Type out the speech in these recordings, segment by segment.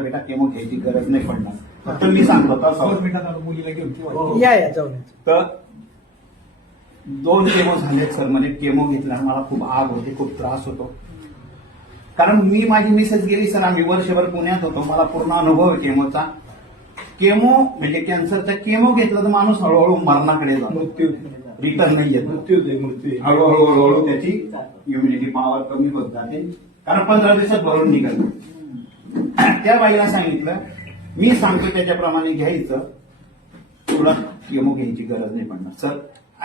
बेटा केमो घ्यायची गरज नाही पडणार. फक्त मी सांगतो मिनिटात मुलीला घेऊन या जाऊन तर 2 केमो झालेत सर. म्हणजे केमो घेतल्यावर मला खूप आग होते, खूप त्रास होतो. कारण मी माझी मिसेस गेली सर, आम्ही वर्षभर पुण्यात होतो, मला पूर्ण अनुभव आहे केमोचा. केमो म्हणजे कॅन्सरचा केमो घेतला तर माणूस हळूहळू मरणाकडे जातो, मृत्यू रिटर्न नाही येत. मृत्यू हळूहळू त्याची इम्युनिटी पॉवर कमी होत जाते, कारण 15 दिवसात भरून निघाल. त्या बाईला सांगितलं, मी सांगतो त्याच्याप्रमाणे घ्यायचं, तुला केमो घ्यायची गरज नाही पडणार. सर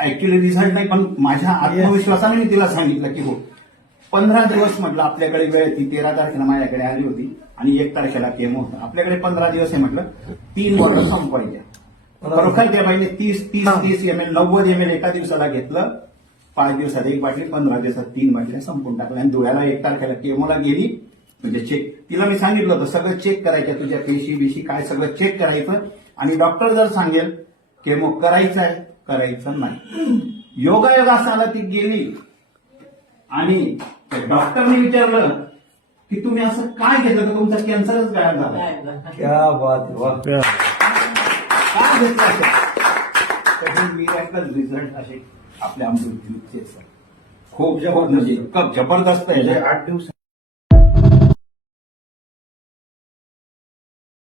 ऍक्च्युली रिझल्ट नाही, पण माझ्या आत्मविश्वासाने मी तिला सांगितलं की हो. 15 दिवस म्हटलं आपल्याकडे वेळ. ती 13 तारखेला माझ्याकडे आली होती आणि 1 तारखेला केमो होता. आपल्याकडे 15 दिवस आहे म्हटलं, 3 बॉटल संपवायच्या. खरोखर त्या बाईने 30 ml 90 ml एका दिवसाला घेतलं. 5 दिवसात 1 बाटली, 15 दिवसात 3 बाटल्या संपून टाकल्या. आणि धुळ्याला 1 तारखेला केमोला गेली. म्हणजे चेक, तिला मी सांगितलं होतं सगळं चेक करायचं, तुझ्या पेशी बिशी काय सगळं चेक करायचं. आणि डॉक्टर जर सांगेल केमो करायचं आहे, करायचं नाही. योगायोग असा आला, ती गेली आणि डॉक्टरने विचारलं की तुम्ही असं काय घेतलं, तर तुमचा कॅन्सरच गायब झाला. क्या बात वा. काय घेतलं असेल? मिरॅकल रिझल्ट असे आपल्या अमृत खूप जबरदस्त आहे. 8 दिवस